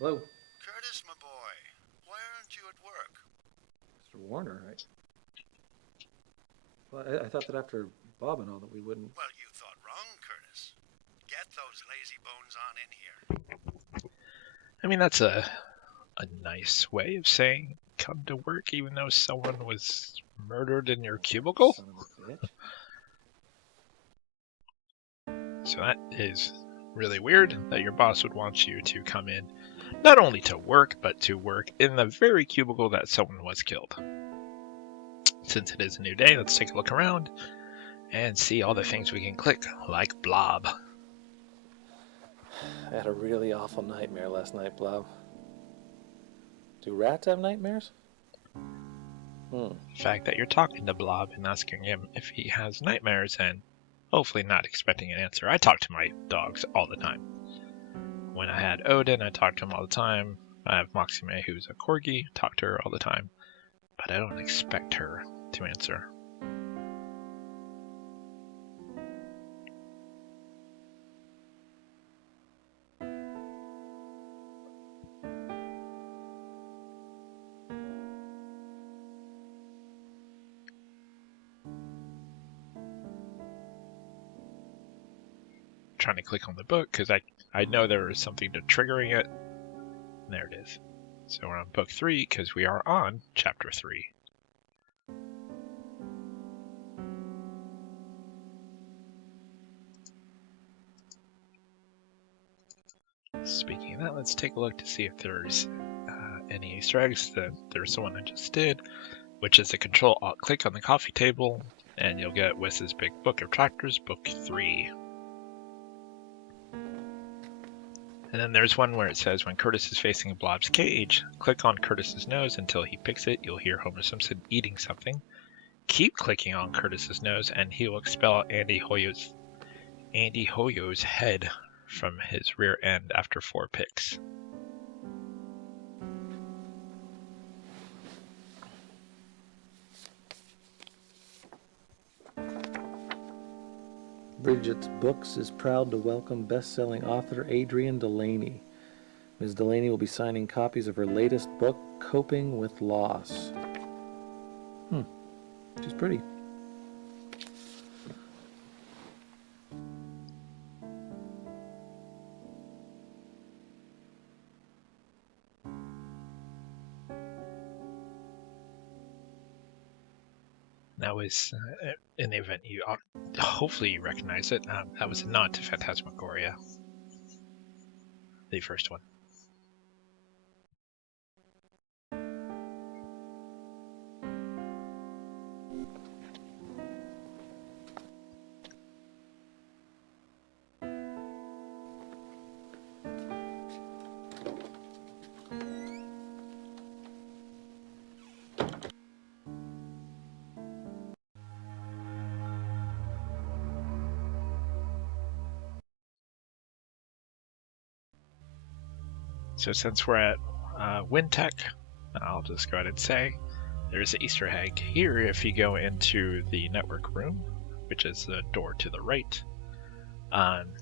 Hello, Curtis, my boy, why aren't you at work? Mr. Warner. I thought that after Bob and all that we wouldn't. Well, you thought wrong, Curtis. Get those lazy bones on in here. I mean, that's a nice way of saying come to work even though someone was murdered in your cubicle. Son of a bitch. So that is really weird that your boss would want you to come in not only to work, but to work in the very cubicle that someone was killed. Since it is a new day, let's take a look around and see all the things we can click, like Blob. I had a really awful nightmare last night, Blob. Do rats have nightmares? The fact that you're talking to Blob and asking him if he has nightmares and hopefully not expecting an answer. I talk to my dogs all the time. When I had Odin, I talked to him all the time. I have Maxime, who's a corgi, talk to her all the time. But I don't expect her to answer. Trying to click on the book because I know there is something to triggering it. And there it is. So we're on book 3 because we are on chapter 3. Speaking of that, let's take a look to see if there's any Easter eggs. There's the one I just did, which is the Control-Alt-Click on the coffee table, and you'll get Wes's Big Book of Tractors, book 3. And then there's one where it says when Curtis is facing Blob's cage, click on Curtis's nose until he picks it. You'll hear Homer Simpson eating something. Keep clicking on Curtis's nose and he will expel Andy Hoyo's head from his rear end after 4 picks. Bridget's Books is proud to welcome best-selling author Adrienne Delaney. Ms. Delaney will be signing copies of her latest book, Coping with Loss. She's pretty. That was, in the event you hopefully you recognize it, that was a nod to Phantasmagoria, the first one. So since we're at WinTech, I'll just go ahead and say there's an Easter egg here. If you go into the network room, which is the door to the right,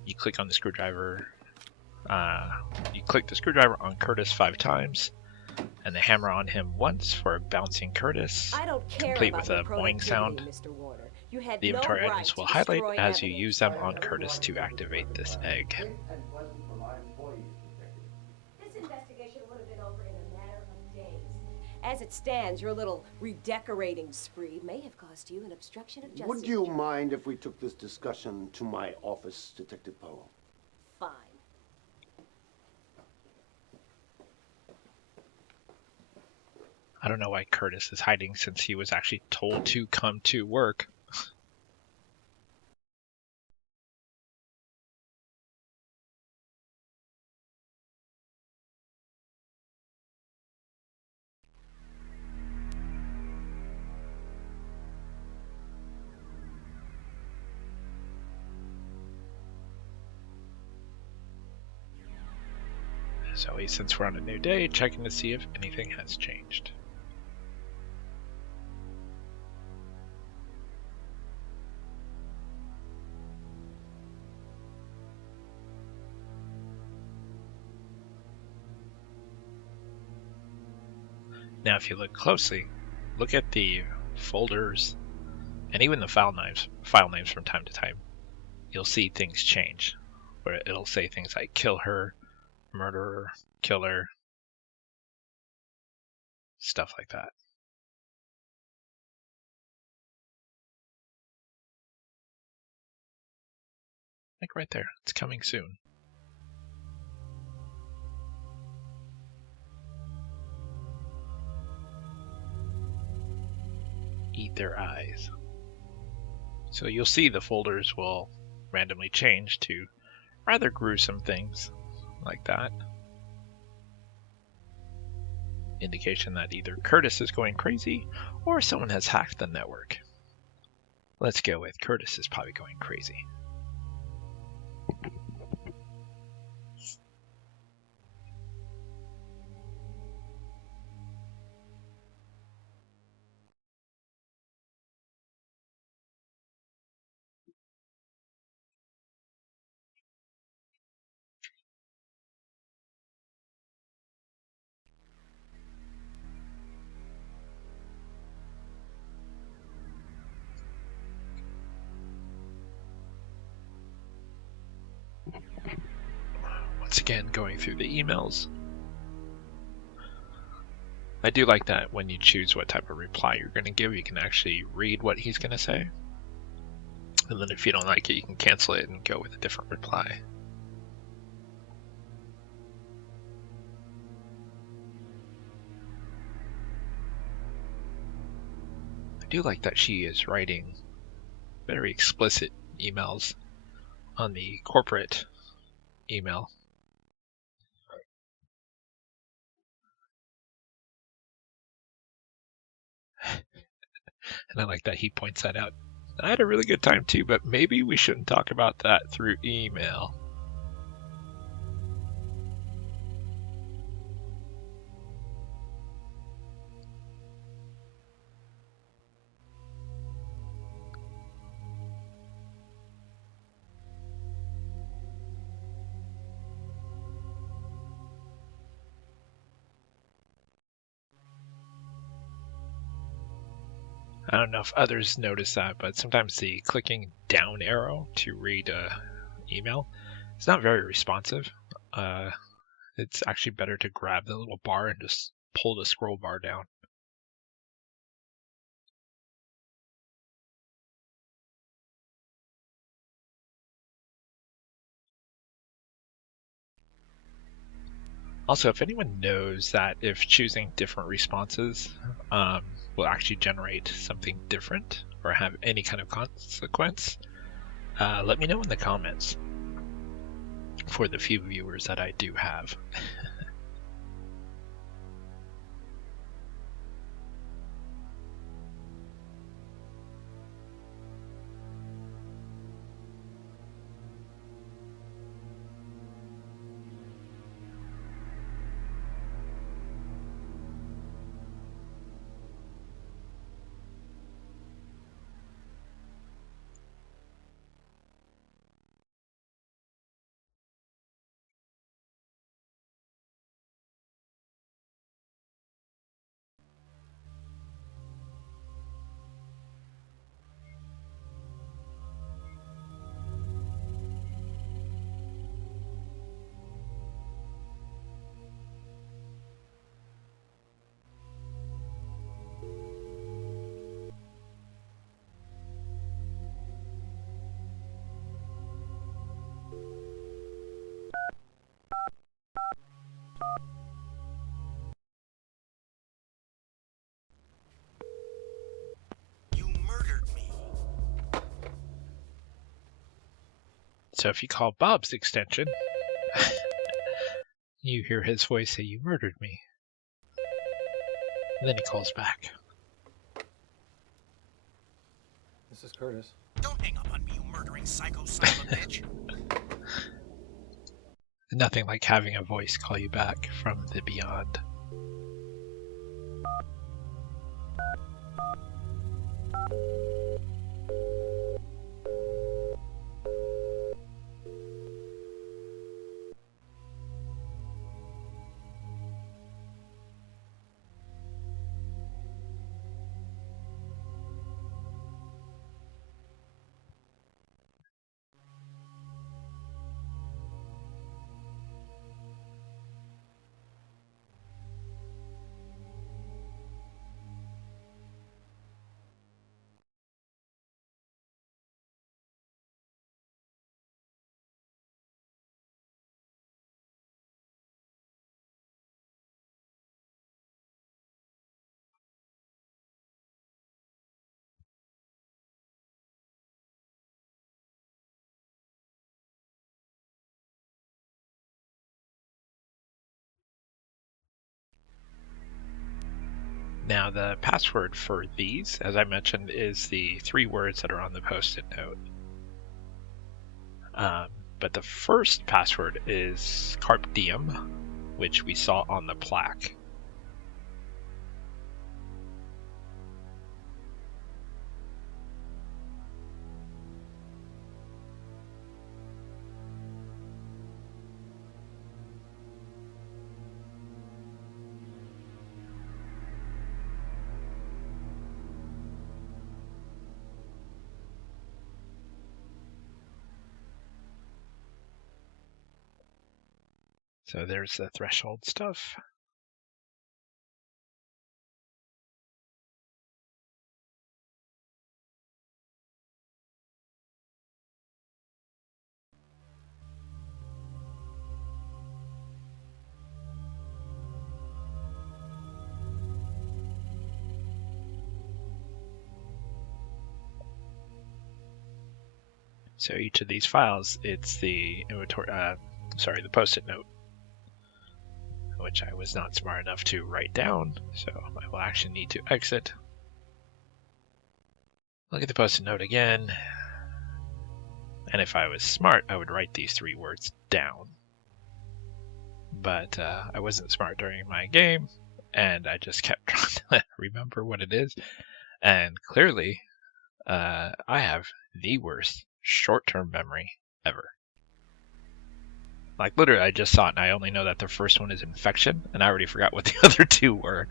you click on the screwdriver. You click the screwdriver on Curtis 5 times, and the hammer on him once for a bouncing Curtis, complete with a boing sound. The inventory items will highlight as you use them on Curtis to activate this egg. This investigation would have been over in a matter of days. As it stands, your little redecorating spree may have cost you an obstruction of justice. Would you mind if we took this discussion to my office, Detective Powell? Fine. I don't know why Curtis is hiding since he was actually told to come to work. So since we're on a new day, checking to see if anything has changed. Now, if you look closely, look at the folders and even the file names from time to time. You'll see things change, where it'll say things like kill her, murderer, killer, stuff like that. Like right there, it's coming soon. Eat their eyes. So you'll see the folders will randomly change to rather gruesome things like that. Indication that either Curtis is going crazy or someone has hacked the network. Let's go with Curtis is probably going crazy. Once again, going through the emails. I do like that when you choose what type of reply you're going to give, you can actually read what he's going to say. And then if you don't like it, you can cancel it and go with a different reply. I do like that she is writing very explicit emails on the corporate email. And I like that he points that out. I had a really good time too, but maybe we shouldn't talk about that through email. I don't know if others notice that, but sometimes the clicking down arrow to read email is not very responsive. It's actually better to grab the little bar and just pull the scroll bar down. Also, if anyone knows that if choosing different responses will actually generate something different or have any kind of consequence, let me know in the comments for the few viewers that I do have. You murdered me. So if you call Bob's extension, you hear his voice say, "You murdered me." And then he calls back. This is Curtis. Don't hang up on me, you murdering psycho son of a bitch. Nothing like having a voice call you back from the beyond. Now, the password for these, as I mentioned, is the 3 words that are on the post-it note. But the first password is Carpe Diem, which we saw on the plaque. So there's the threshold stuff. So each of these files, it's the inventory, the post-it note, which I was not smart enough to write down, so I will actually need to exit. Look at the post-it note again, and if I was smart, I would write these 3 words down. But I wasn't smart during my game, and I just kept trying to remember what it is, and clearly, I have the worst short-term memory ever. Like, literally, I just saw it, and I only know that the first one is infection, and I already forgot what the other 2 were.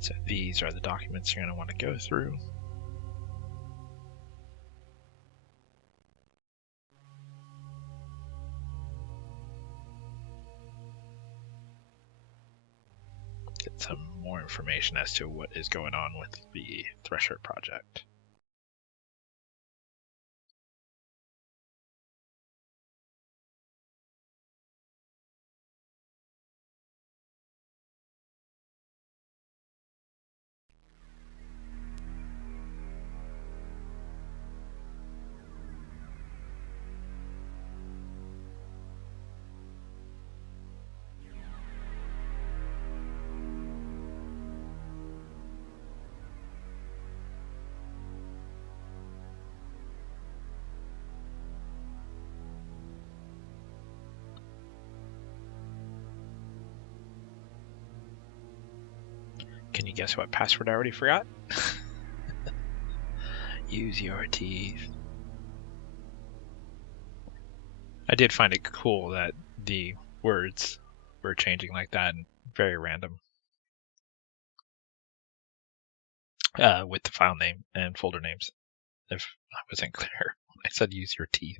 So these are the documents you're going to want to go through. Get some more information as to what is going on with the Thresher project. Can you guess what password I already forgot? Use your teeth. I did find it cool that the words were changing like that and very random. With the file name and folder names, if I wasn't clear when I said use your teeth.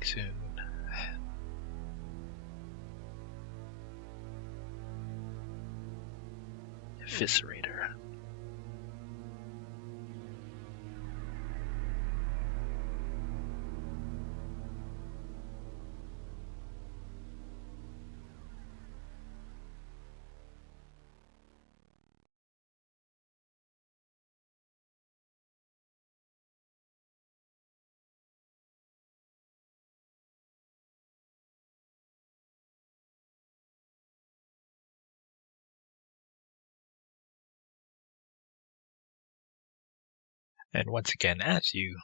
coming soon. Eviscerator. And once again, as you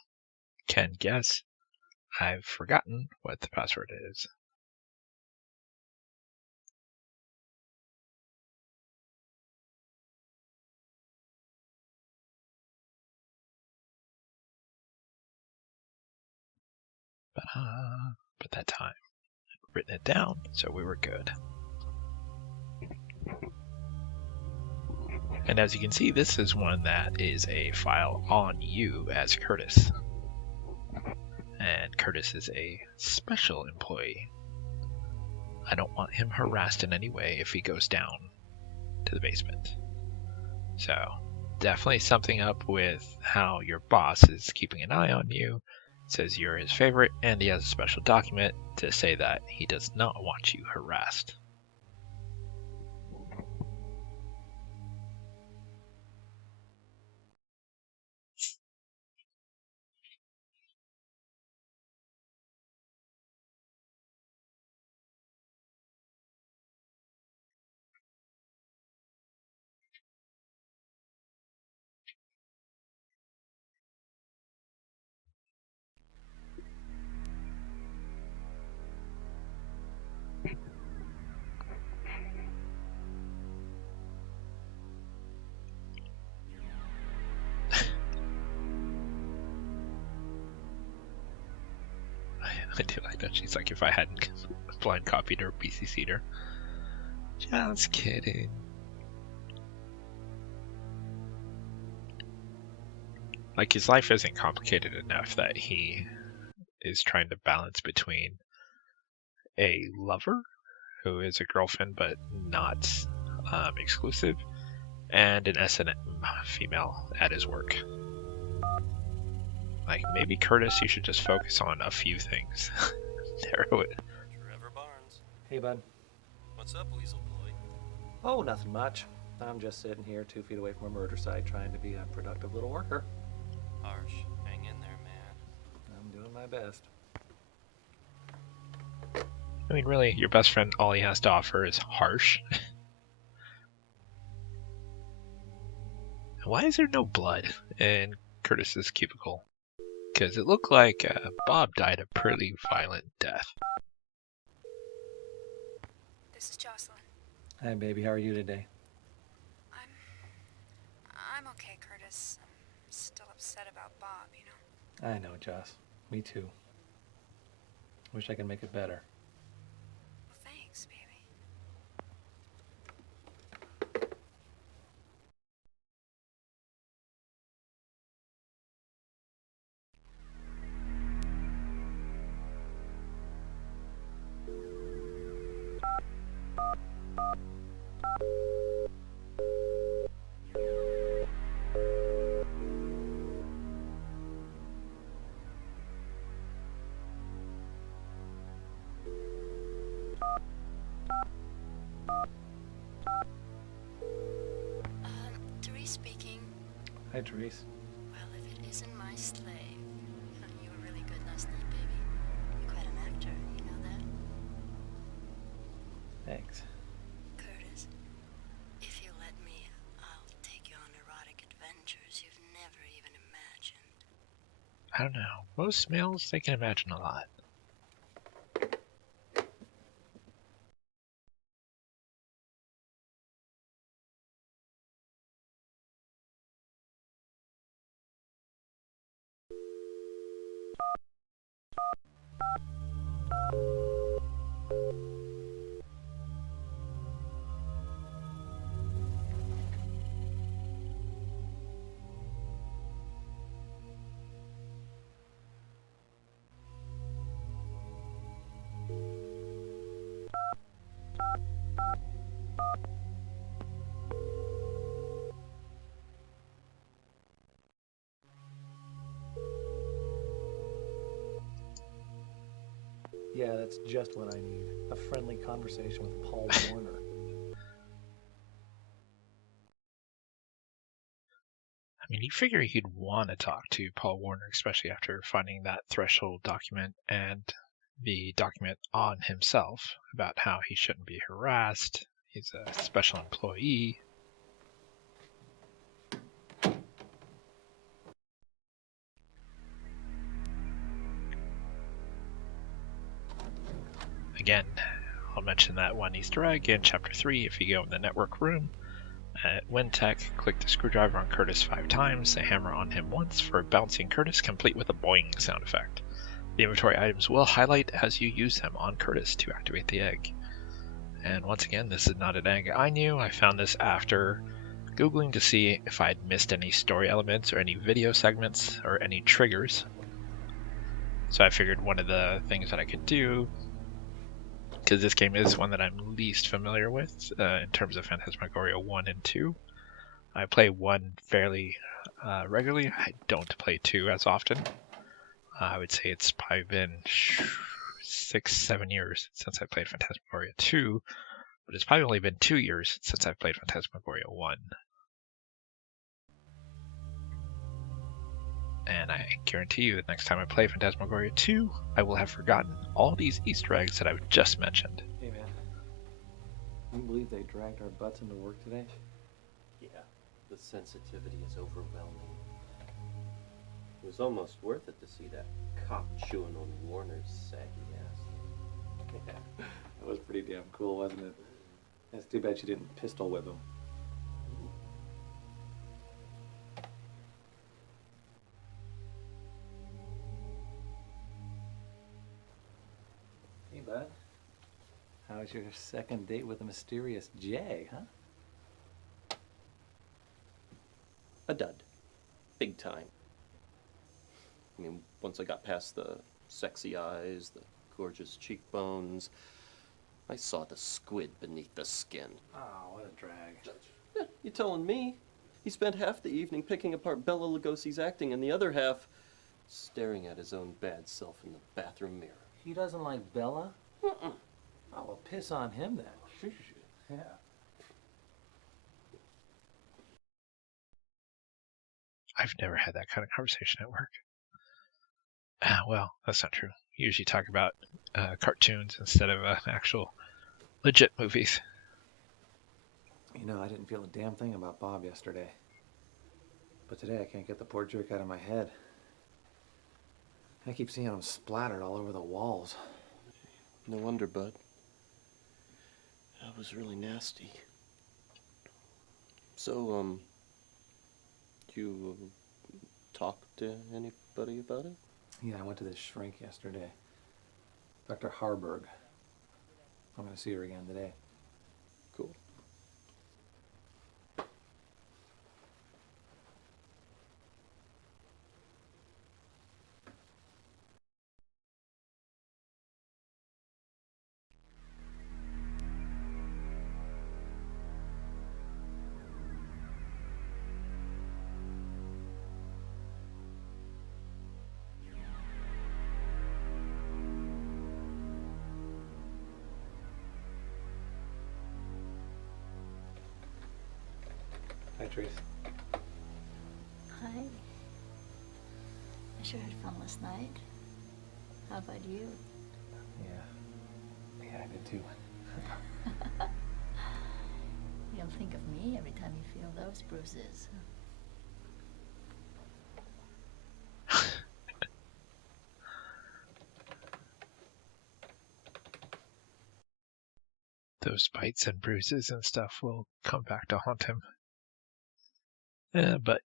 can guess, I've forgotten what the password is. But that time, I'd written it down, so we were good. And as you can see, this is one that is a file on you as Curtis. And Curtis is a special employee. I don't want him harassed in any way if he goes down to the basement. So, definitely something up with how your boss is keeping an eye on you. It says you're his favorite, and he has a special document to say that he does not want you harassed. I do like that. She's like, if I hadn't blind copied or BCC'd her. Just kidding. Like, his life isn't complicated enough that he is trying to balance between a lover, who is a girlfriend but not exclusive, and an S&M female at his work. Like, maybe Curtis, you should just focus on a few things. Narrow it. Trevor Barnes. Hey, bud. What's up, Weasel Boy? Oh, nothing much. I'm just sitting here 2 feet away from a murder site trying to be a productive little worker. Harsh. Hang in there, man. I'm doing my best. I mean, really, your best friend, all he has to offer is harsh. Why is there no blood in Curtis's cubicle? Because it looked like Bob died a pretty violent death. This is Jocelyn. Hi, baby. How are you today? I'm okay, Curtis. I'm still upset about Bob, you know? I know, Joss. Me too. Wish I could make it better. Well, thanks, baby. Therese speaking. Hi, Therese. Well, if it isn't my slave. You were really good last night, baby. You're quite an actor, you know that? Thanks. Curtis, if you let me, I'll take you on erotic adventures you've never even imagined. I don't know. Most males, they can imagine a lot. Yeah, that's just what I need. A friendly conversation with Paul Warner. I mean, you figure he'd want to talk to Paul Warner, especially after finding that threshold document and the document on himself about how he shouldn't be harassed. He's a special employee. Again, I'll mention that one Easter egg in Chapter 3 if you go in the network room. At Wintech, click the screwdriver on Curtis 5 times, the hammer on him once for a bouncing Curtis, complete with a boing sound effect. The inventory items will highlight as you use them on Curtis to activate the egg. And once again, this is not an egg I knew. I found this after Googling to see if I'd missed any story elements or any video segments or any triggers. So I figured one of the things that I could do, because this game is one that I'm least familiar with in terms of Phantasmagoria 1 and 2. I play 1 fairly regularly. I don't play 2 as often. I would say it's probably been 6-7 years since I played Phantasmagoria 2, but it's probably only been 2 years since I've played Phantasmagoria 1. And I guarantee you that next time I play Phantasmagoria 2, I will have forgotten all these Easter eggs that I've just mentioned. Hey man, can you believe they dragged our butts into work today? Yeah, the sensitivity is overwhelming. It was almost worth it to see that cop chewing on Warner's saggy ass. Yeah, that was pretty damn cool, wasn't it? It's too bad she didn't pistol whip him. Hey bud, how was your second date with the mysterious Jay, huh? A dud. Big time. I mean, once I got past the sexy eyes, the gorgeous cheekbones, I saw the squid beneath the skin. Oh, what a drag. Yeah, you telling me? He spent half the evening picking apart Bela Lugosi's acting and the other half staring at his own bad self in the bathroom mirror. He doesn't like Bella? Mm-mm. Oh, well, piss on him then. Yeah. I've never had that kind of conversation at work. Well, that's not true. You usually talk about cartoons instead of actual legit movies. You know, I didn't feel a damn thing about Bob yesterday. But today I can't get the poor jerk out of my head. I keep seeing him splattered all over the walls. No wonder, bud. That was really nasty. So, you talk to anybody about it? Yeah, I went to this shrink yesterday. Dr. Harburg. I'm going to see her again today. Cool. Hi, Trace. Hi. I sure had fun last night. How about you? Yeah. Yeah, I did too. You'll think of me every time you feel those bruises. Those bites and bruises and stuff will come back to haunt him. But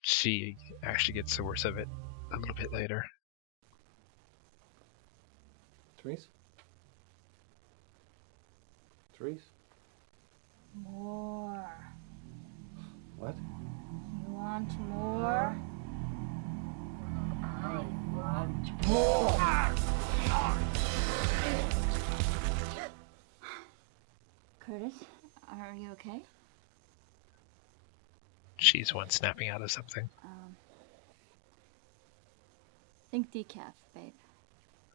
she actually gets the worst of it a little bit later. Therese? Therese? More. What? You want more? I want more. Curtis, are you okay? She's one snapping out of something. Think decaf, babe.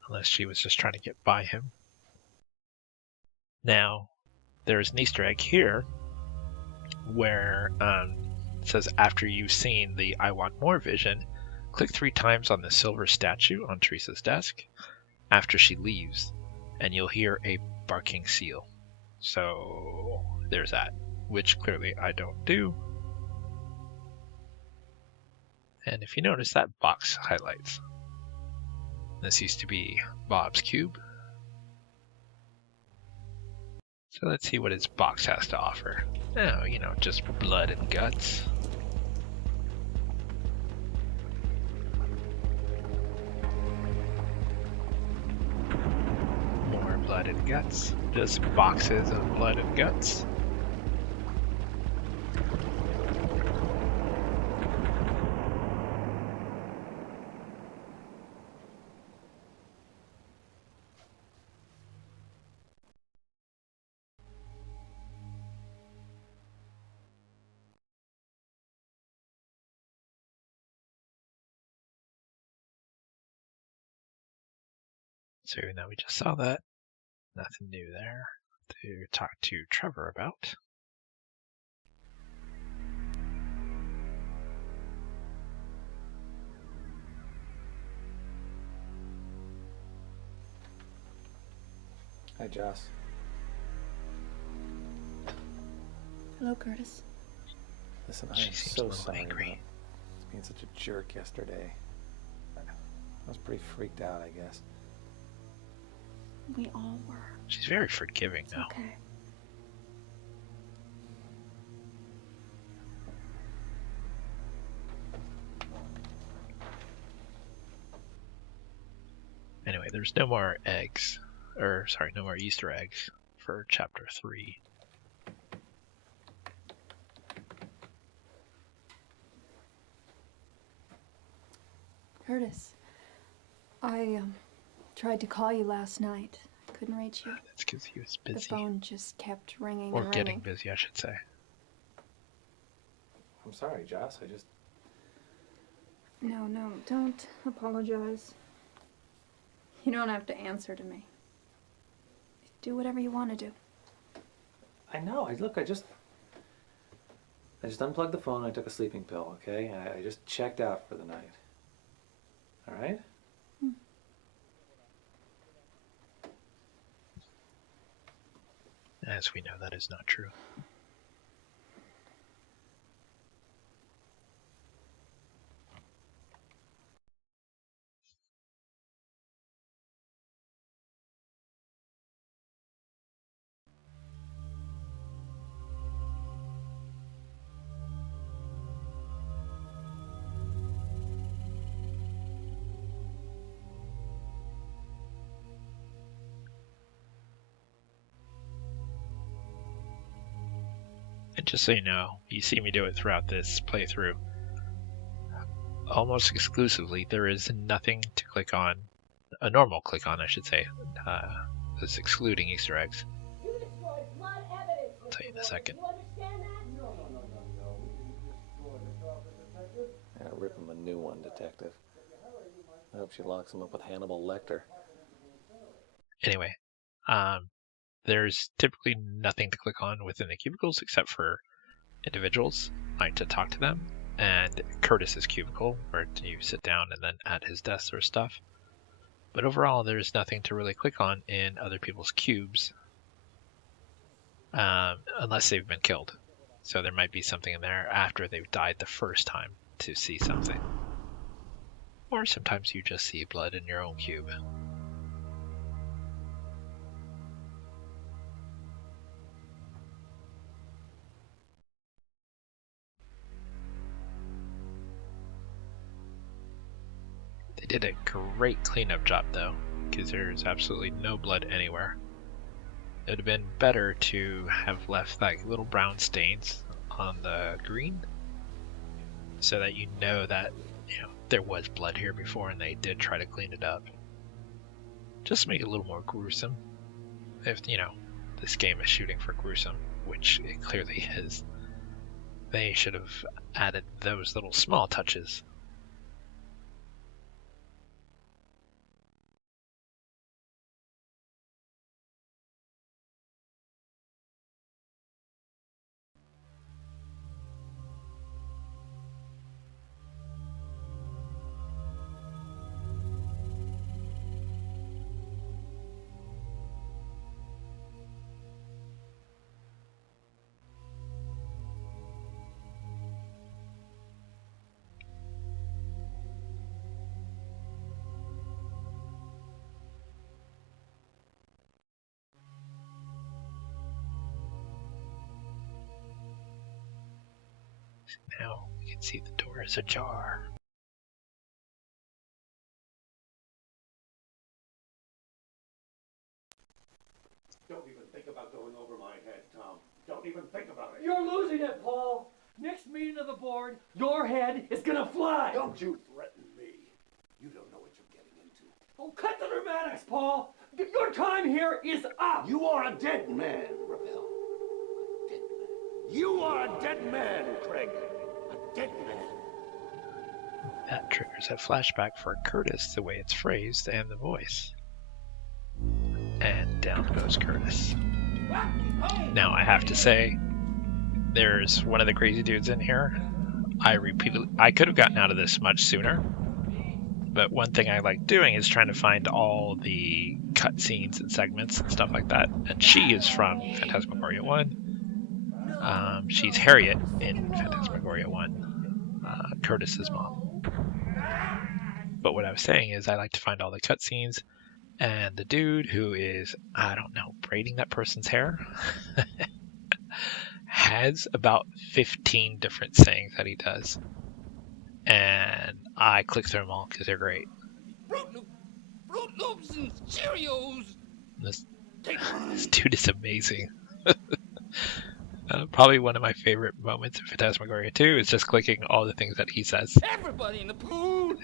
unless she was just trying to get by him. Now, there's an Easter egg here where it says after you've seen the I Want More vision, click 3 times on the silver statue on Teresa's desk after she leaves, and you'll hear a barking seal. So there's that, which clearly I don't do. And if you notice, that box highlights. This used to be Bob's cube. So let's see what his box has to offer. Oh, you know, just blood and guts. More blood and guts. Just boxes of blood and guts. So even though we just saw that, nothing new there to talk to Trevor about. Hi, Joss. Hello, Curtis. Listen, I She am seems a so little sorry angry. about being such a jerk yesterday. I was pretty freaked out, I guess. We all were. She's very forgiving It's now. okay. Anyway, there's no more eggs. Or, sorry, no more Easter eggs for chapter 3. Curtis, I tried to call you last night. Couldn't reach you. That's because he was The busy. phone just kept ringing Or and getting ringing. busy, I should say. I'm sorry, Joss. No, don't apologize. You don't have to answer to me. Do whatever you want to do. I know. I just unplugged the phone and I took a sleeping pill, okay? And I just checked out for the night. All right? As we know, that is not true. And just so you know, you see me do it throughout this playthrough. Almost exclusively, there is nothing to click on, a normal click on, I should say, that's excluding Easter eggs. You destroyed blood evidence. I'll tell you in a second. You understand that? Yeah, rip him a new one, detective. I hope she locks him up with Hannibal Lecter. Anyway, there's typically nothing to click on within the cubicles except for individuals, like to talk to them, and Curtis's cubicle, where you sit down and then at his desk or stuff. But overall, there's nothing to really click on in other people's cubes, unless they've been killed. So there might be something in there after they've died the first time to see something. Or sometimes you just see blood in your own cube. They did a great cleanup job though, because there's absolutely no blood anywhere. It would have been better to have left like little brown stains on the green, so that you know that there was blood here before and they did try to clean it up. Just to make it a little more gruesome. If this game is shooting for gruesome, which it clearly is, they should have added those little small touches. Now we can see the door is ajar. Don't even think about going over my head, Tom. Don't even think about it. You're losing it, Paul. Next meeting of the board, your head is gonna fly. Don't you threaten me. You don't know what you're getting into. Oh, cut the dramatics, Paul. Your time here is up. You are a dead man, Ravel. A dead man. You are a dead man, Craig. A dead man. That triggers a flashback for Curtis, the way it's phrased, and the voice. And down goes Curtis. Now I have to say, there's one of the crazy dudes in here. I could have gotten out of this much sooner, but one thing I like doing is trying to find all the cutscenes and segments and stuff like that. And she is from Phantasmagoria 1. She's Harriet in Phantasmagoria 1, Curtis's mom. But what I was saying is I like to find all the cutscenes, and the dude who is, I don't know, braiding that person's hair has about 15 different sayings that he does. And I click through them all because they're great. Fruit Loops and Cheerios. This dude is amazing. Probably one of my favorite moments of Phantasmagoria 2 is just clicking all the things that he says. Everybody in the pool.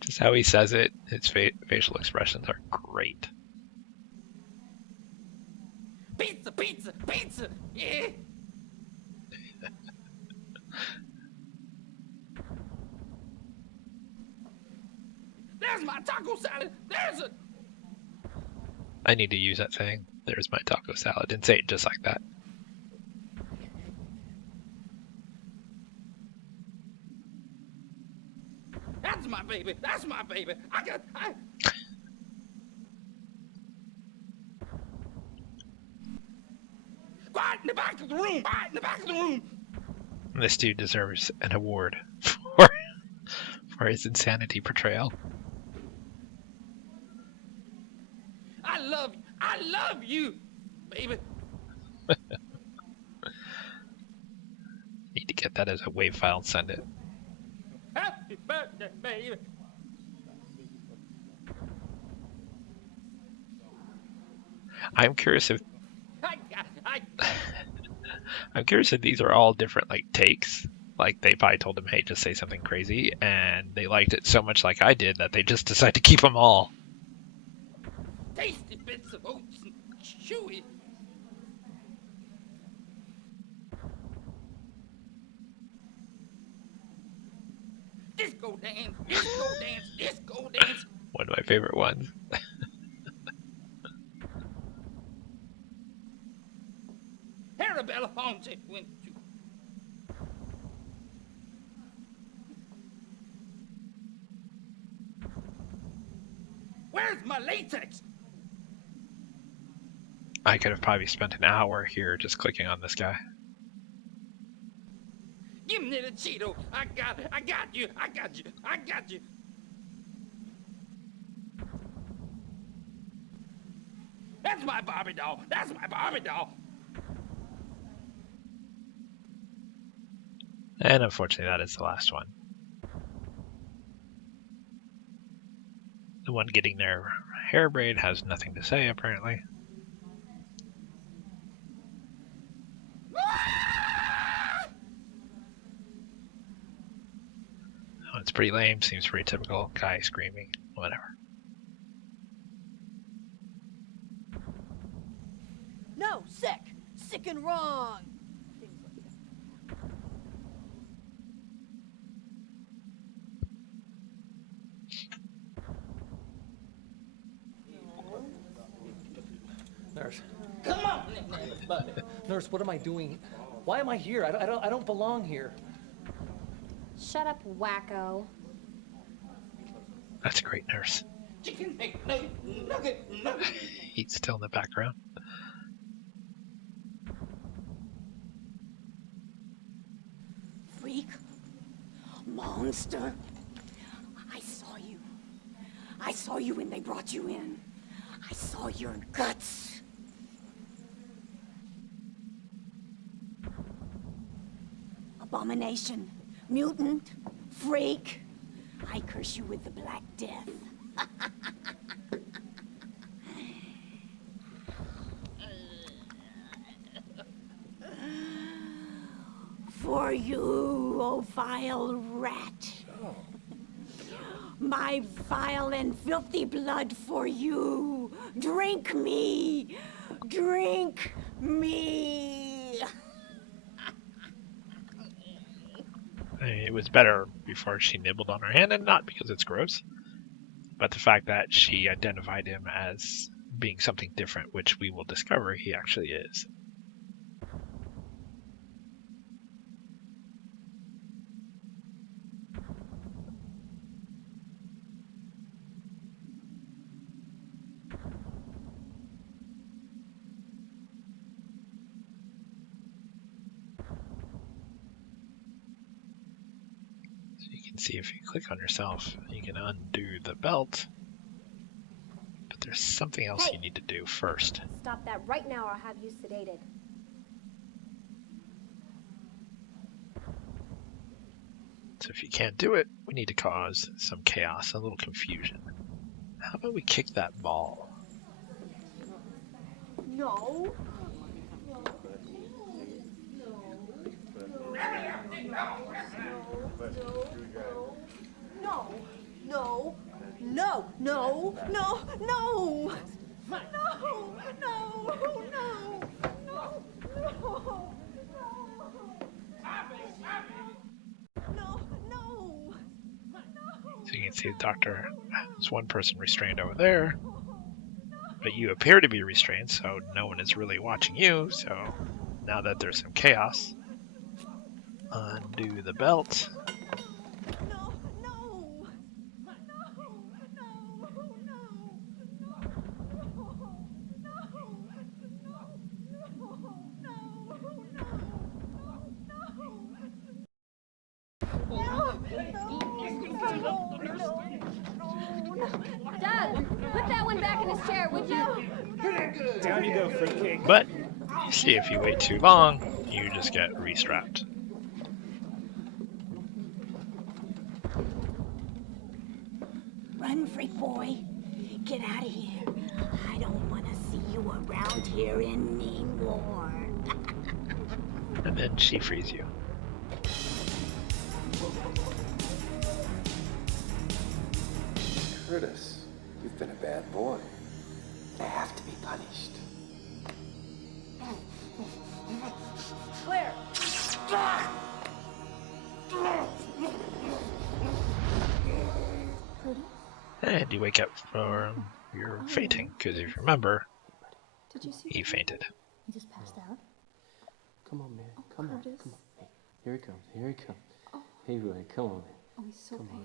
Just how he says it, his facial expressions are great. Pizza, pizza, pizza. Yeah. There's my taco salad. There's a. I need to use that thing. There's my taco salad. And say it just like that. That's my baby. That's my baby. Quiet in the back of the room. Quiet in the back of the room. This dude deserves an award for his insanity portrayal. I love you, baby. Need to get that as a WAV file and send it. Happy birthday, baby. I'm curious if I'm curious if these are all different like takes. Like they probably told him, "Hey, just say something crazy," and they liked it so much, like I did, that they just decided to keep them all. Tasty bits of oats and chewy. Disco dance, disco dance, disco dance. One of my favorite ones. Arabella Fonte went to. Where's my latex? I could have probably spent an hour here just clicking on this guy. Give me the Cheeto. I got you. That's my Barbie doll. And unfortunately, that is the last one. The one getting their hair braid has nothing to say, apparently. Oh, it's pretty lame. Seems pretty typical. Guy screaming. Whatever. No, sick and wrong. Nurse. Come on, buddy. Nurse, what am I doing? Why am I here? I don't belong here. Shut up, wacko. That's a great nurse. Chicken nugget. He's still in the background. Freak. Monster. I saw you when they brought you in. I saw your guts. abomination, mutant, freak. I curse you with the Black Death. For you, oh vile rat. My vile and filthy blood for you. Drink me. Drink me. It was better before she nibbled on her hand, and not because it's gross, but the fact that she identified him as being something different, which we will discover he actually is. So you can see if you click on yourself, you can undo the belt. But there's something else you need to do first. Stop that right now or I'll have you sedated. So if you can't do it, we need to cause some chaos, a little confusion. How about we kick that ball? No. No. No. No. No. No. No. No. No. So you can see the doctor has one person restrained over there, but you appear to be restrained, so no one is really watching you. So now that there's some chaos, undo the belt. Doug, put that one back in his chair, would you? Down you go, fruitcake. But you see, if you wait too long, you just get restrapped. Run, freak boy. Get out of here. I don't want to see you around here anymore. And then she frees you. Curtis, you've been a bad boy. You have to be punished. Claire! And you wake up from your fainting, because if you remember, Did you see he fainted. He just passed out. Come on, man. Come on. Curtis. Come on. Hey, here he comes. Here he comes. Oh. Hey, buddy. Come on, man. Oh, he's so Come pale. on.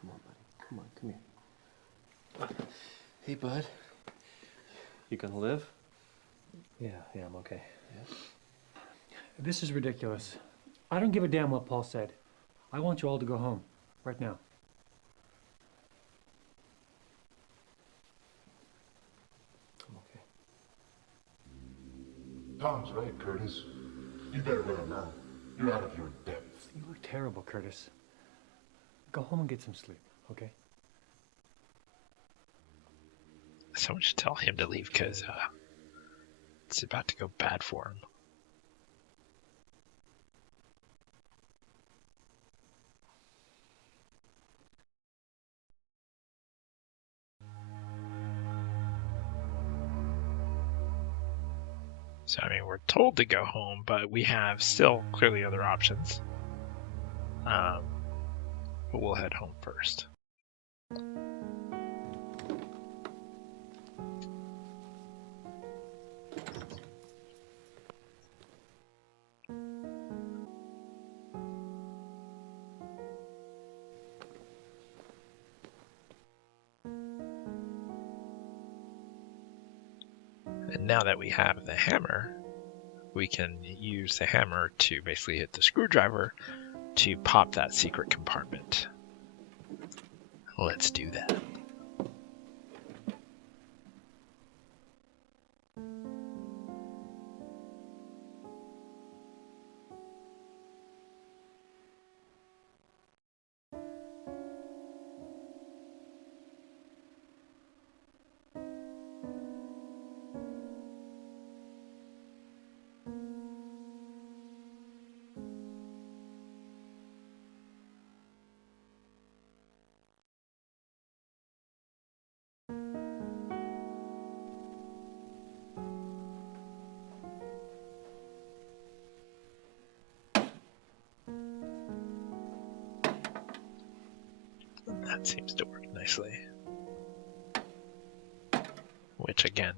Come on, buddy. Come on. Come here. Hey, bud. You gonna live? Yeah, I'm okay. Yeah. This is ridiculous. I don't give a damn what Paul said. I want you all to go home. Right now. I'm okay. Tom's right, Curtis. You better let him know. You're out of your depth. You look terrible, Curtis. Go home and get some sleep, okay? Someone should tell him to leave, because it's about to go bad for him. So, I mean, we're told to go home, but we have still clearly other options. But we'll head home first. And now that we have the hammer, we can use the hammer to basically hit the screwdriver to pop that secret compartment. Let's do that. That seems to work nicely. Which, again,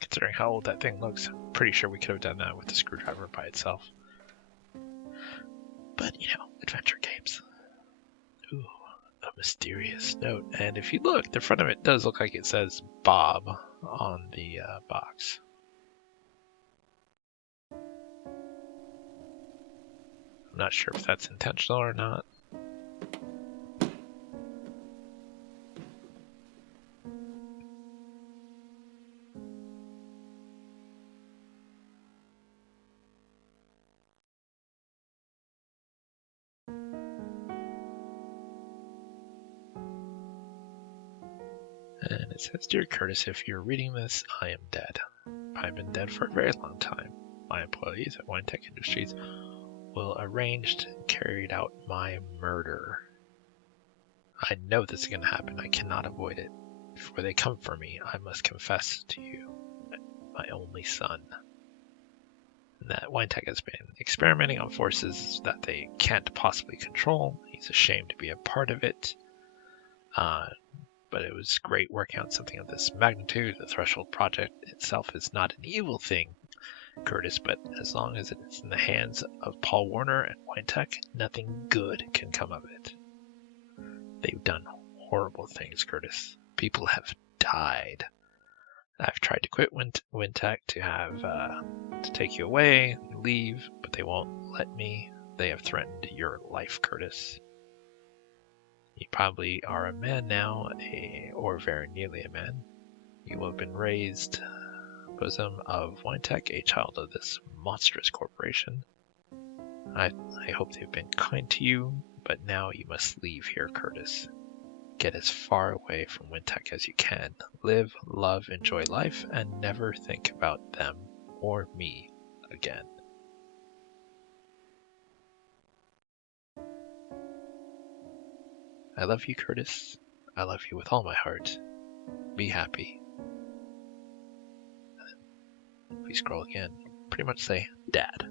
considering how old that thing looks, I'm pretty sure we could have done that with the screwdriver by itself. But, you know, adventure games. Ooh, a mysterious note. And if you look, the front of it does look like it says Bob on the box. I'm not sure if that's intentional or not. And it says, Dear Curtis, if you're reading this, I am dead. I've been dead for a very long time. My employees at Winetech Industries will arranged and carried out my murder. I know this is going to happen. I cannot avoid it. Before they come for me, I must confess to you, my only son, that Winetech has been experimenting on forces that they can't possibly control. He's ashamed to be a part of it. But it was great working on something of this magnitude. The Threshold Project itself is not an evil thing, Curtis, but as long as it's in the hands of Paul Warner and Winetech, nothing good can come of it. They've done horrible things, Curtis. People have died. I've tried to quit Winetech to take you away, leave, but they won't let me. They have threatened your life, Curtis. You probably are a man now, or very nearly a man. You will have been raised bosom of Winetech, a child of this monstrous corporation. I hope they've been kind to you, but now you must leave here, Curtis. Get as far away from Winetech as you can. Live, love, enjoy life, and never think about them or me again. I love you, Curtis. I love you with all my heart. Be happy. If we scroll again, pretty much say, Dad.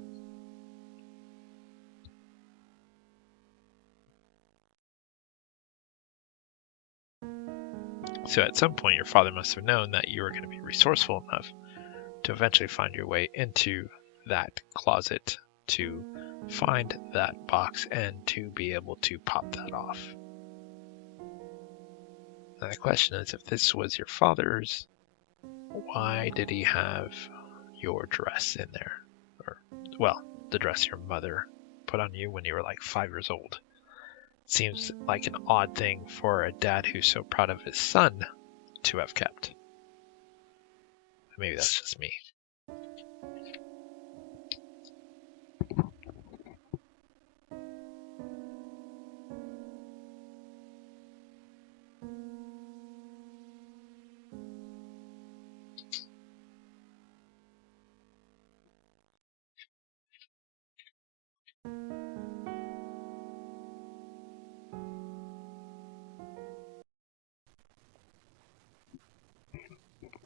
So at some point, your father must have known that you were going to be resourceful enough to eventually find your way into that closet, to find that box, and to be able to pop that off. Now the question is, if this was your father's, why did he have your dress in there? Or, well, the dress your mother put on you when you were like 5 years old. It seems like an odd thing for a dad who's so proud of his son to have kept. Maybe that's just me.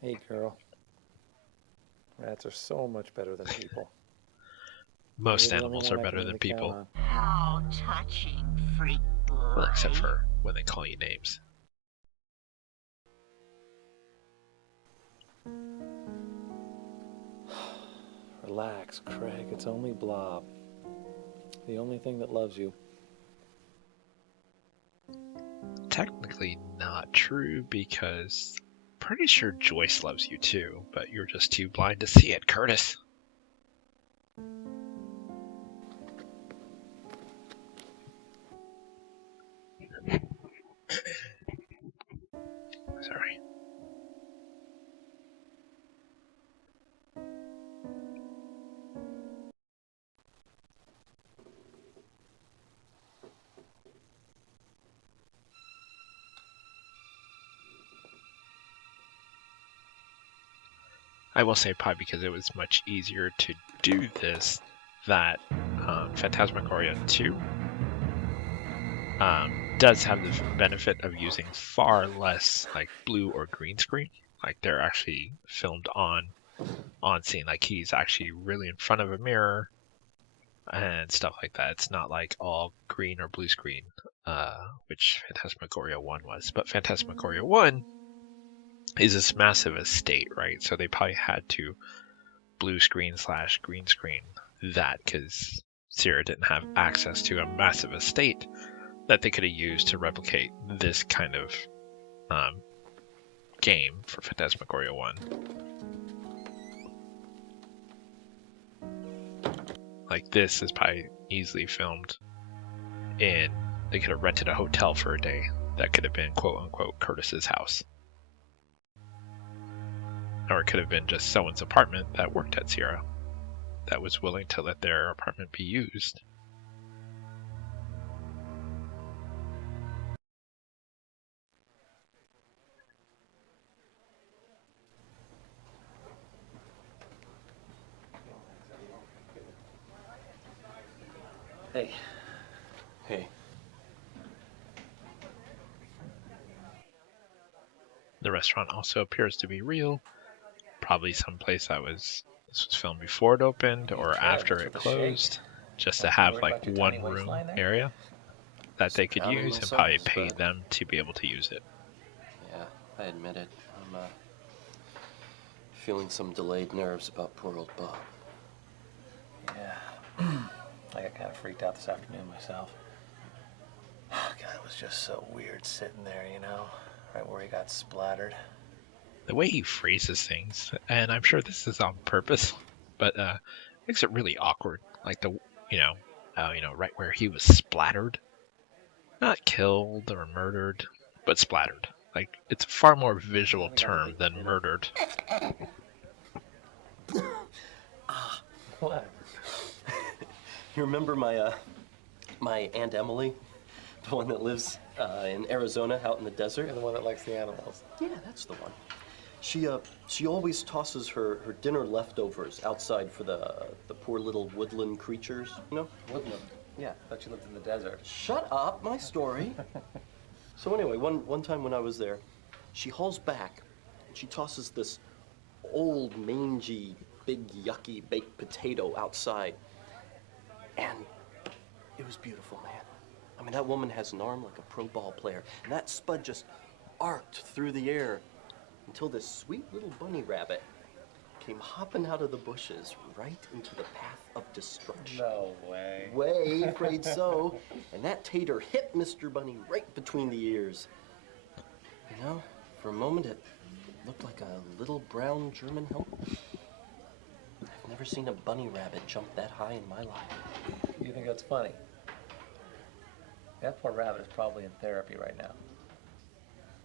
Hey, girl. Rats are so much better than people. Most You're the only animals one are I can better than really count people. on. How touching, freak boy. Well, except for when they call you names. Relax, Craig. It's only Blob. The only thing that loves you. Technically not true, because I'm pretty sure Joyce loves you too, but you're just too blind to see it, Curtis. Sorry. I will say probably because it was much easier to do this that Phantasmagoria 2 does have the benefit of using far less like blue or green screen. Like they're actually filmed on scene. Like he's actually really in front of a mirror and stuff like that. It's not like all green or blue screen, which Phantasmagoria 1 was. But Phantasmagoria 1 is this massive estate, right? So they probably had to blue screen / green screen that because Sierra didn't have access to a massive estate that they could have used to replicate this kind of game for Phantasmagoria 1. Like this is probably easily filmed in, they could have rented a hotel for a day. That could have been quote unquote Curtis's house. Or it could have been just someone's apartment that worked at Sierra that was willing to let their apartment be used. Hey. Hey. The restaurant also appears to be real. Probably someplace this was filmed before it opened or after it closed, just to have like one room area that they could use and probably pay them to be able to use it. Yeah, I admit it. I'm feeling some delayed nerves about poor old Bob. Yeah. I got kind of freaked out this afternoon myself. God, it was just so weird sitting there, you know, right where he got splattered. The way he phrases things, and I'm sure this is on purpose, but makes it really awkward. Like right where he was splattered, not killed or murdered, but splattered. Like it's a far more visual term than murdered. What? You remember my Aunt Emily, the one that lives in Arizona, out in the desert? You're the one that likes the animals. Yeah, that's the one. She always tosses her dinner leftovers outside for the poor little woodland creatures, you know? Woodland? Yeah, I thought you lived in the desert. Shut up, my story. So anyway, one time when I was there, she hauls back, and she tosses this old, mangy, big, yucky baked potato outside. And it was beautiful, man. I mean, that woman has an arm like a pro ball player, and that spud just arced through the air until this sweet little bunny rabbit came hopping out of the bushes right into the path of destruction. No way. Way, afraid so. And that tater hit Mr. Bunny right between the ears. You know, for a moment it looked like a little brown German helper. I've never seen a bunny rabbit jump that high in my life. You think that's funny? That poor rabbit is probably in therapy right now.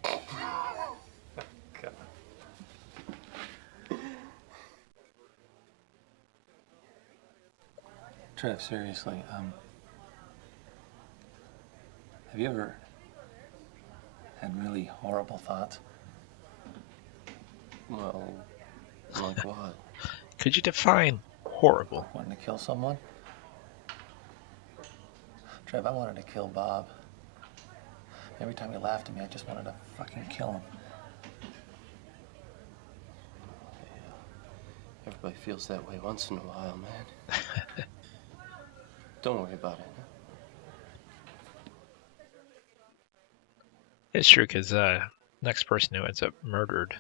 God. Trev, seriously, have you ever had really horrible thoughts? Well, like what? Could you define horrible? Wanting to kill someone? Trev, I wanted to kill Bob. Every time he laughed at me, I just wanted to fucking kill him. Yeah. Everybody feels that way once in a while, man. Don't worry about it. It's true, because next person who ends up murdered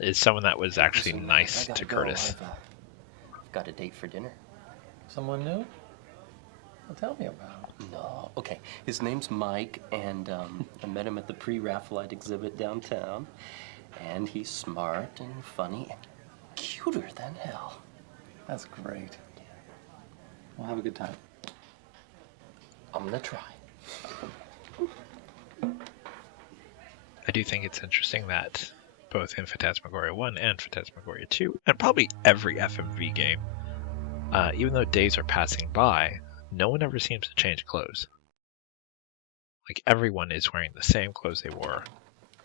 is someone that was actually nice to Curtis. I've got a date for dinner. Someone new? Well, tell me about him. No. Okay, his name's Mike, and I met him at the pre-Raphaelite exhibit downtown. And he's smart and funny and cuter than hell. That's great. We'll have a good time. I'm gonna try. I do think it's interesting that both in Phantasmagoria 1 and Phantasmagoria 2, and probably every FMV game, even though days are passing by, no one ever seems to change clothes. Like, everyone is wearing the same clothes they wore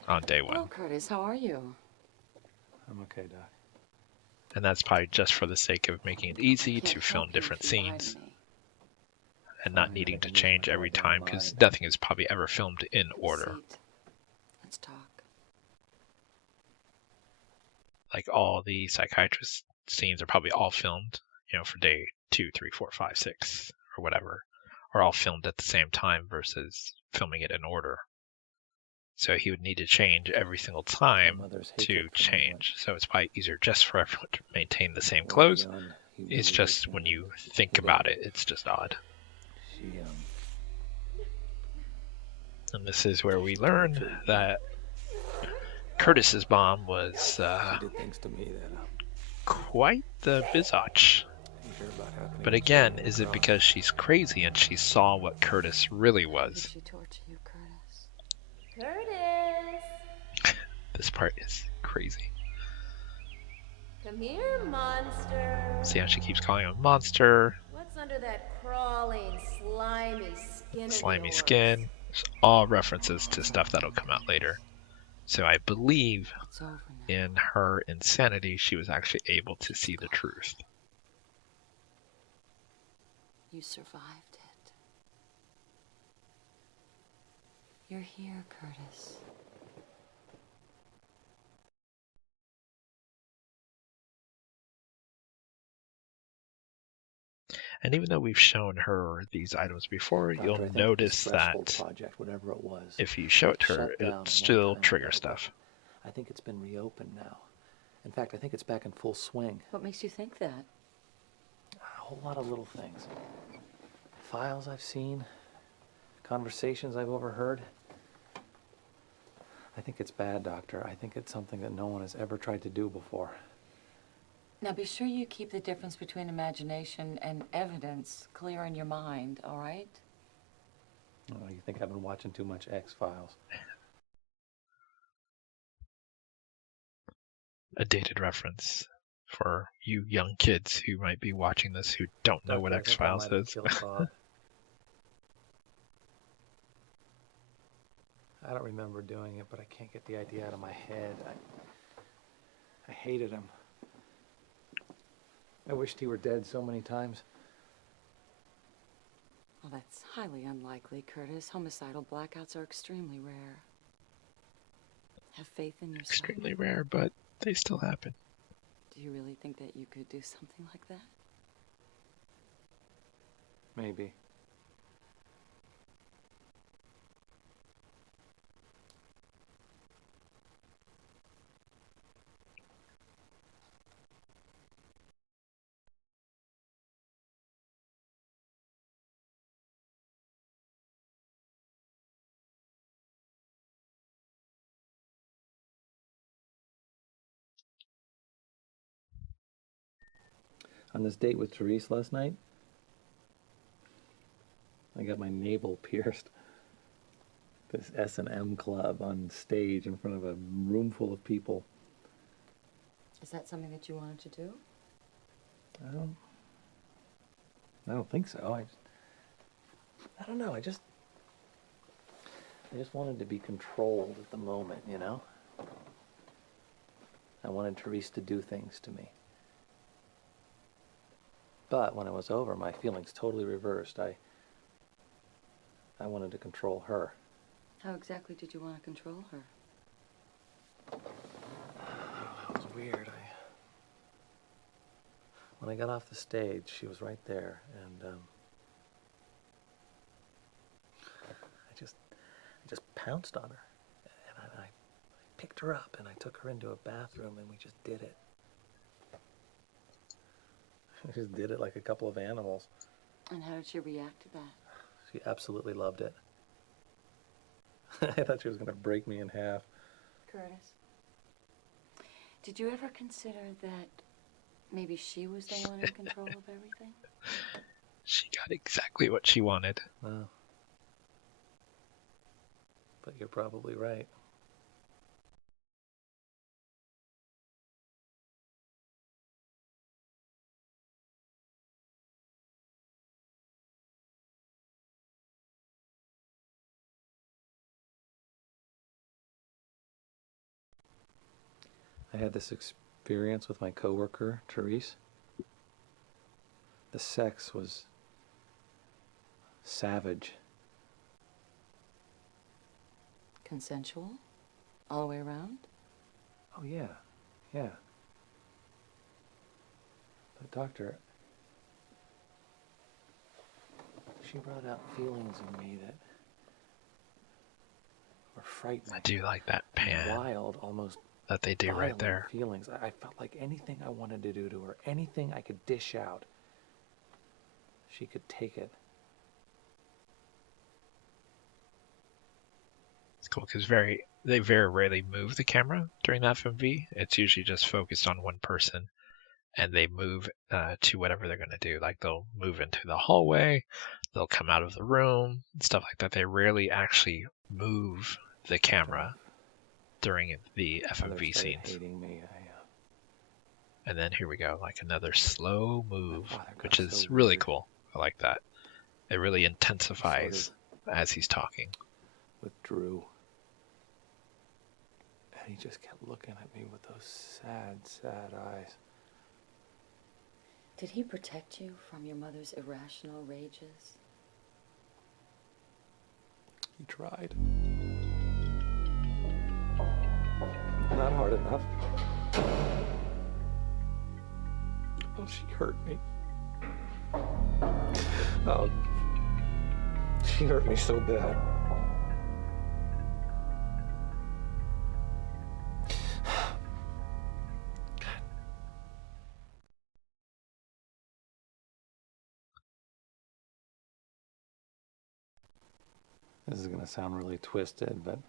on day one. Hello, Curtis. How are you? I'm okay, Doc. And that's probably just for the sake of making it easy to film different scenes and not needing to change every time, because nothing is probably ever filmed in order. Let's talk. Like, all the psychiatrist scenes are probably all filmed, for day 2, 3, 4, 5, 6, or whatever are all filmed at the same time versus filming it in order. So he would need to change every single time to change. So it's probably easier just for everyone to maintain the same clothes. It's just when you think about it, it's just odd. And this is where we learn that Curtis's mom was quite the bizotch. But again, is it because she's crazy and she saw what Curtis really was? Did she torture you, Curtis? Curtis! This part is crazy. Come here, monster. See how she keeps calling him a monster? What's under that crawling, slimy skin Slimy of yours? skin. It's all references to stuff that'll come out later. So I believe in her insanity, she was actually able to see the truth. You survived it. You're here, Curtis. And even though we've shown her these items before, you'll notice that project, whatever it was, if you show it to her, it'll still trigger stuff. I think it's been reopened now. In fact, I think it's back in full swing. What makes you think that? A whole lot of little things. Files I've seen, conversations I've overheard. I think it's bad, Doctor. I think it's something that no one has ever tried to do before. Now be sure you keep the difference between imagination and evidence clear in your mind, all right? Oh, you think I've been watching too much X-Files? A dated reference for you young kids who might be watching this who don't know what X-Files is. I don't remember doing it, but I can't get the idea out of my head. I hated him. I wished he were dead so many times. Well, that's highly unlikely, Curtis. Homicidal blackouts are extremely rare. Have faith in yourself. Extremely rare, but they still happen. Do you really think that you could do something like that? Maybe. On this date with Therese last night, I got my navel pierced. This S&M club on stage in front of a room full of people. Is that something that you wanted to do? I don't think so. I don't know. I just wanted to be controlled at the moment, you know? I wanted Therese to do things to me. But when it was over, my feelings totally reversed. I wanted to control her. How exactly did you want to control her? It was weird. When I got off the stage, she was right there, and I just pounced on her, and I picked her up, and I took her into a bathroom, and we just did it. We just did it like a couple of animals. And how did she react to that? She absolutely loved it. I thought she was going to break me in half. Curtis, did you ever consider that maybe she was the one in control of everything? She got exactly what she wanted. Well, but you're probably right. I had this experience with my coworker, Therese. The sex was savage. Consensual? All the way around? Oh, yeah. Yeah. But, Doctor, She brought out feelings in me that were frightening. I do like that pan Wild, almost that they do right violent there. feelings. I felt like anything I wanted to do to her, anything I could dish out, she could take it. It's cool because they very rarely move the camera during the FMV. It's usually just focused on one person, and they move to whatever they're going to do. Like they'll move into the hallway, they'll come out of the room, stuff like that. They rarely actually move the camera during the FMV scenes. Hating me. And then here we go, like another slow move, which is so really weird. cool. I like that. It really intensifies as he's talking. Withdrew. And he just kept looking at me with those sad, sad eyes. Did he protect you from your mother's irrational rages? He tried. Not hard enough. Oh, she hurt me. Oh, she hurt me so bad. This is going to sound really twisted, but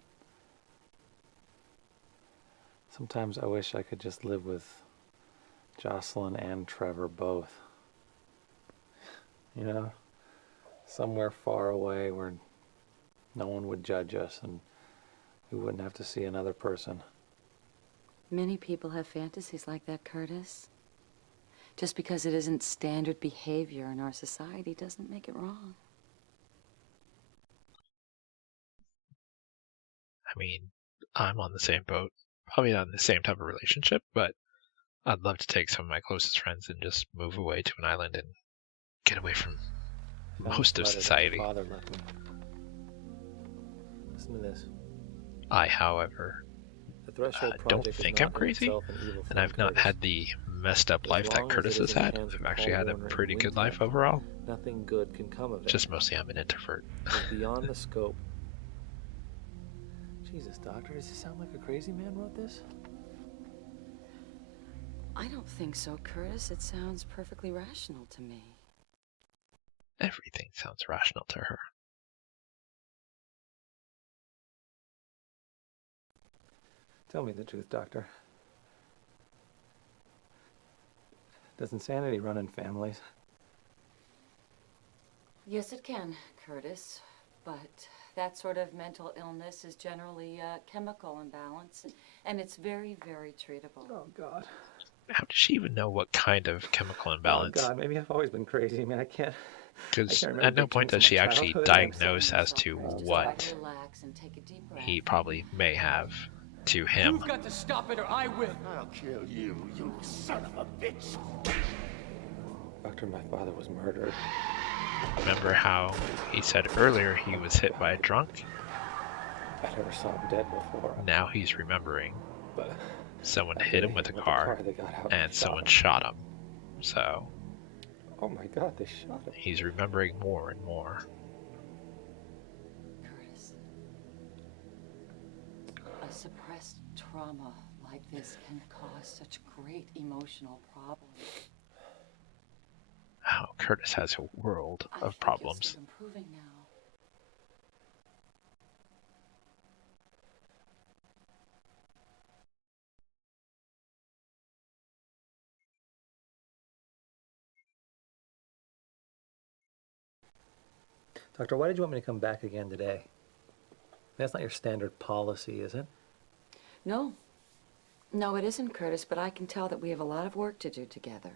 sometimes I wish I could just live with Jocelyn and Trevor both. You know, somewhere far away where no one would judge us and we wouldn't have to see another person. Many people have fantasies like that, Curtis. Just because it isn't standard behavior in our society doesn't make it wrong. I mean, I'm on the same boat. Probably not in the same type of relationship, but I'd love to take some of my closest friends and just move away to an island and get away from most of society. Father left me. Listen to this. I, however, don't think I'm crazy, and I've not had the messed up life that Curtis has had. I've actually had a pretty good life overall. Nothing good can come of it. Just mostly I'm an introvert. It's beyond the scope. Jesus, Doctor, does it sound like a crazy man wrote this? I don't think so, Curtis. It sounds perfectly rational to me. Everything sounds rational to her. Tell me the truth, Doctor. Does insanity run in families? Yes, it can, Curtis. But that sort of mental illness is generally a chemical imbalance, and it's very, very treatable. Oh, God. How does she even know what kind of chemical imbalance? Oh, God, maybe I've always been crazy. I mean, I can't Because at no point does she actually diagnose as to what he probably may have to him. You've got to stop it or I will. I'll kill you, you son of a bitch. Doctor, my father was murdered. Remember how he said earlier he was hit by a drunk? I never saw him dead before. Now he's remembering. But someone hit him with a car, and someone shot him. So, oh my God, they shot him. He's remembering more and more. Curtis, a suppressed trauma like this can cause such great emotional problems. Wow, Curtis has a world of problems. You'll start improving now. Doctor, why did you want me to come back again today? That's not your standard policy, is it? No. No, it isn't, Curtis, but I can tell that we have a lot of work to do together.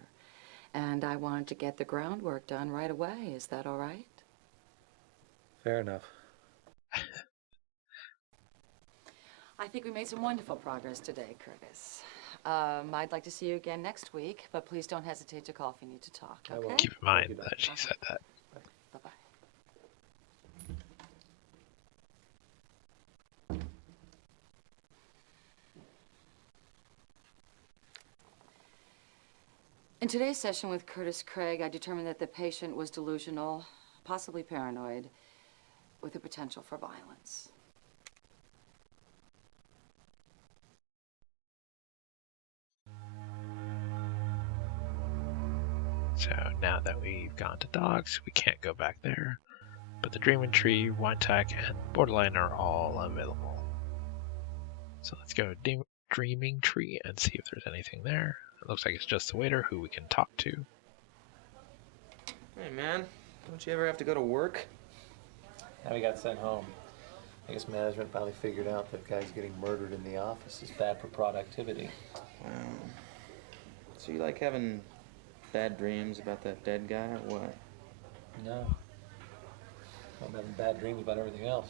And I wanted to get the groundwork done right away. Is that all right? Fair enough. I think we made some wonderful progress today, Curtis. I'd like to see you again next week, but please don't hesitate to call if you need to talk, okay? Keep in mind that she said that. Bye-bye. In today's session with Curtis Craig, I determined that the patient was delusional, possibly paranoid, with the potential for violence. So now that we've gone to dogs, we can't go back there. But the Dreaming Tree, Winetack, and Borderline are all available. So let's go to Dreaming Tree and see if there's anything there. It looks like it's just the waiter who we can talk to. Hey man, don't you ever have to go to work? Now we got sent home. I guess management finally figured out that guys getting murdered in the office is bad for productivity. Wow. So you like having bad dreams about that dead guy or what? No. I'm having bad dreams about everything else.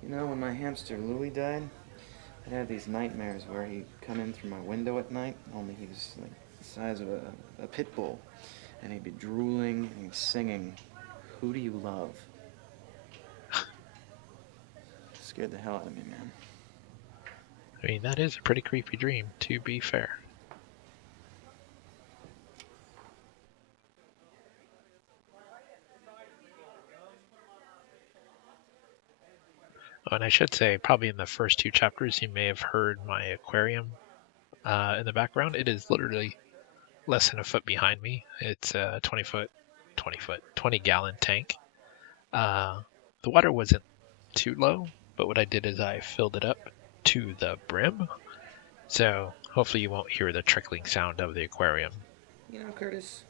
You know, when my hamster Louie died, I'd have these nightmares where he'd come in through my window at night, only he was like the size of a pit bull, and he'd be drooling and he'd singing, "Who do you love?" Scared the hell out of me, man. I mean, that is a pretty creepy dream, to be fair. Oh, and I should say, probably in the first 2 chapters, you may have heard my aquarium in the background. It is literally less than a foot behind me. It's a 20 gallon tank. The water wasn't too low, but what I did is I filled it up to the brim. So hopefully you won't hear the trickling sound of the aquarium. You know, Curtis,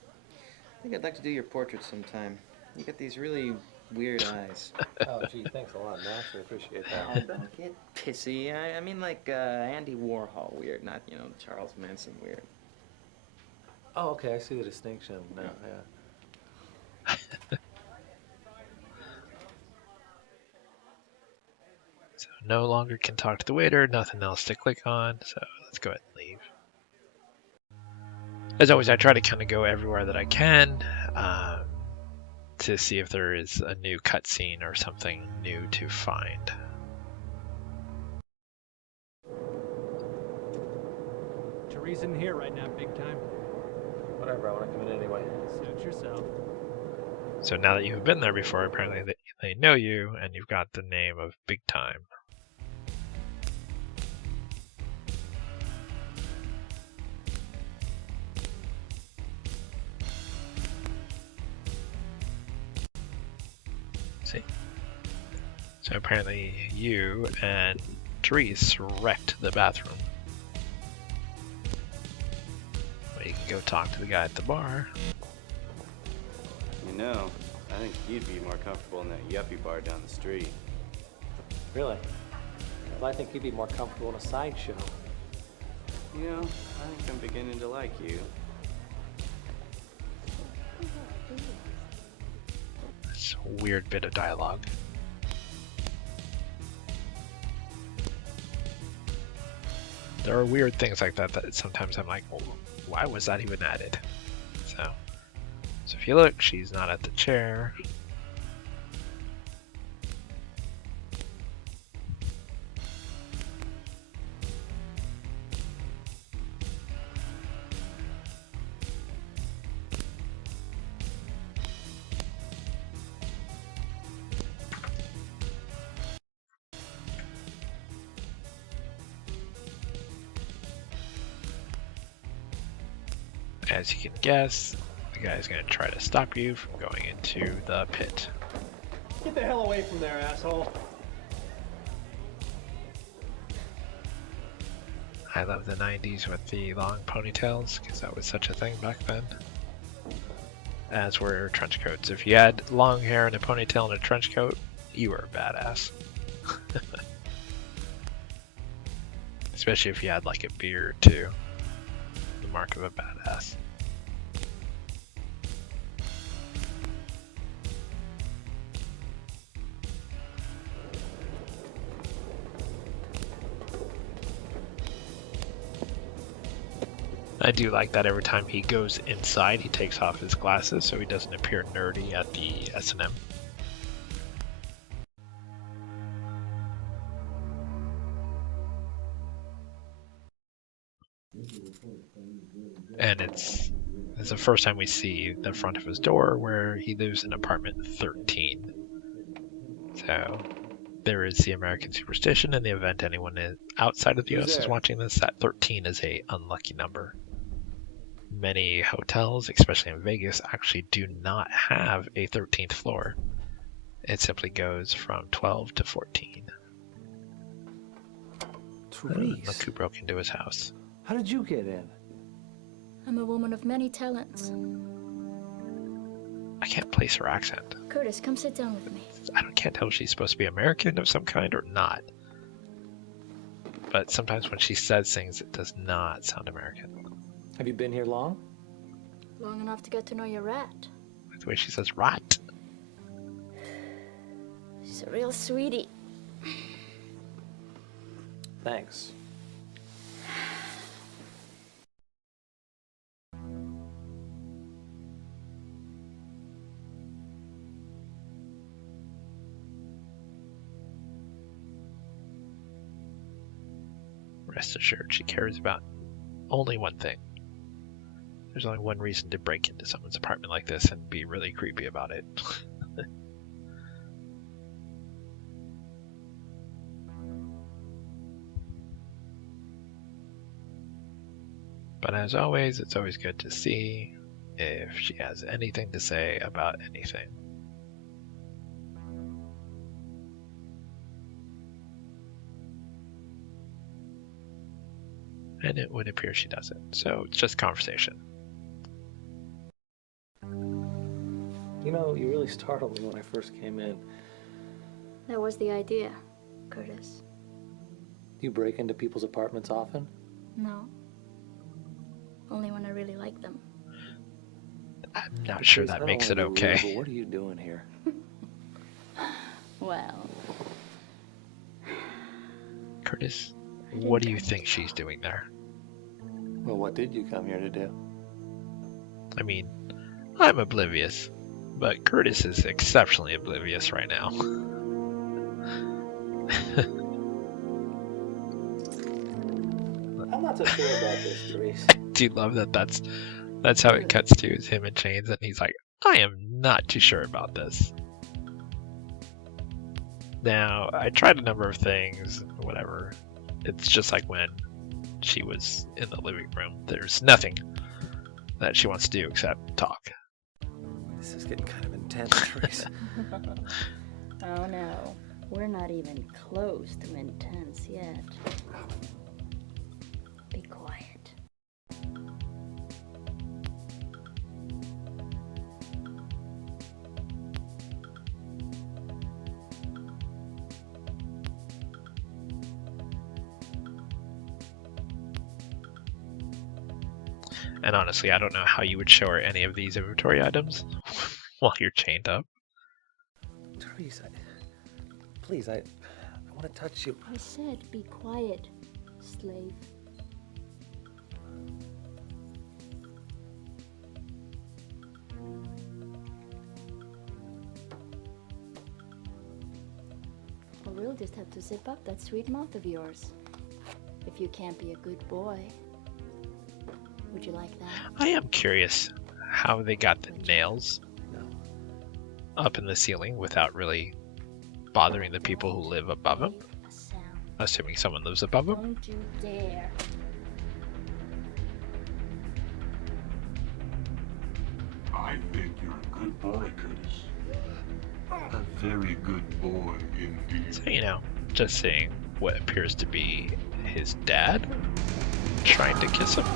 I think I'd like to do your portrait sometime. You got these really weird eyes. Oh, gee, thanks a lot, Max. I appreciate Oh, that. don't get pissy. I mean like Andy Warhol weird, not, you know, Charles Manson weird. Oh, okay, I see the distinction now, yeah. So no longer can talk to the waiter, nothing else to click on, so let's go ahead and leave. As always, I try to kind of go everywhere that I can to see if there is a new cutscene or something new to find. Teresa in here right now, big time. Whatever, I want to come in anyway. Suit yourself. So now that you've been there before, apparently they know you, and you've got the name of Big Time. See? So apparently you and Therese wrecked the bathroom. Well, you can go talk to the guy at the bar. You know, I think you'd be more comfortable in that yuppie bar down the street. Really? Well, I think you'd be more comfortable in a sideshow. You know, I think I'm beginning to like you. It's a weird bit of dialogue. There are weird things like that that sometimes I'm like, well, why was that even added? So if you look, she's not at the chair. As you can guess, the guy's going to try to stop you from going into the pit. Get the hell away from there, asshole. I love the 90s with the long ponytails, because that was such a thing back then. As were trench coats. If you had long hair and a ponytail and a trench coat, you were a badass. Especially if you had like a beard too. The mark of a badass. I do like that every time he goes inside, he takes off his glasses so he doesn't appear nerdy at the S&M. And it's It's the first time we see the front of his door where he lives in apartment 13. So there is the American superstition in the event anyone outside of the US is watching this, that 13 is a unlucky number. Many hotels, especially in Vegas, actually do not have a 13th floor. It simply goes from 12 to 14. Therese, Look who broke into his house. how did you get in? I'm a woman of many talents. I can't place her accent. Curtis, come sit down with me. Can't tell if she's supposed to be American of some kind or not. But sometimes when she says things, it does not sound American. Have you been here long? Long enough to get to know your rat. Like the way she says rat. She's a real sweetie. Thanks. Rest assured, she cares about only one thing. There's only one reason to break into someone's apartment like this and be really creepy about it. But as always, it's always good to see if she has anything to say about anything. And it would appear she doesn't. So it's just conversation. You know, you really startled me when I first came in. That was the idea, Curtis. You break into people's apartments often? No. Only when I really like them. I'm not sure that makes it okay. Rude, but what are you doing here? Well. Curtis, what do you think she's doing there? Well, what did you come here to do? I mean, I'm oblivious, but Curtis is exceptionally oblivious right now. I'm not so sure about this, Therese. Do you love that that's how it cuts to, is him in chains, and he's like, I am not too sure about this. Now, I tried a number of things, whatever. It's just like when she was in the living room. There's nothing that she wants to do except talk. This is getting kind of intense, Therese. Oh no, we're not even close to intense yet. Be quiet. And honestly, I don't know how you would show her any of these inventory items while you're chained up. Therese, please, I want to touch you. I said be quiet, slave. Well, we'll just have to zip up that sweet mouth of yours. If you can't be a good boy. Would you like that? I am curious how they got the nails up in the ceiling without really bothering the people who live above them. Assuming someone lives above them. Don't you dare. I think you're a good boy, Curtis. A very good boy indeed. So, you know, just seeing what appears to be his dad trying to kiss him.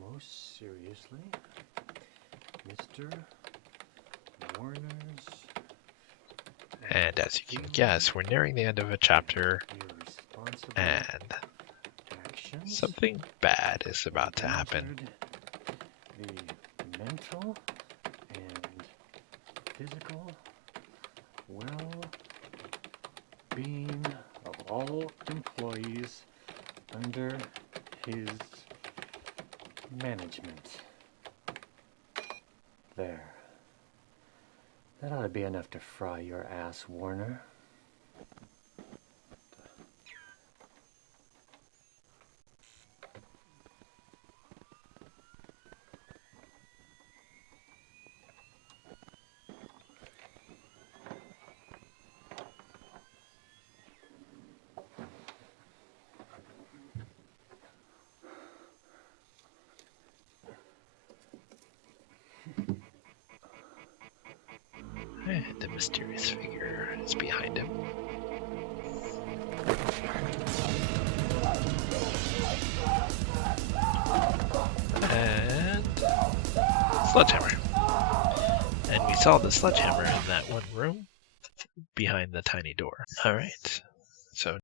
Most seriously, Mr. Warner's. And as you can guess, we're nearing the end of a chapter, and something bad is about to happen. The mental and physical well-being of all employees under his management. There. That ought to be enough to fry your ass, Warner. And the mysterious figure is behind him. And sledgehammer. And we saw the sledgehammer in that one room behind the tiny door. Alright, so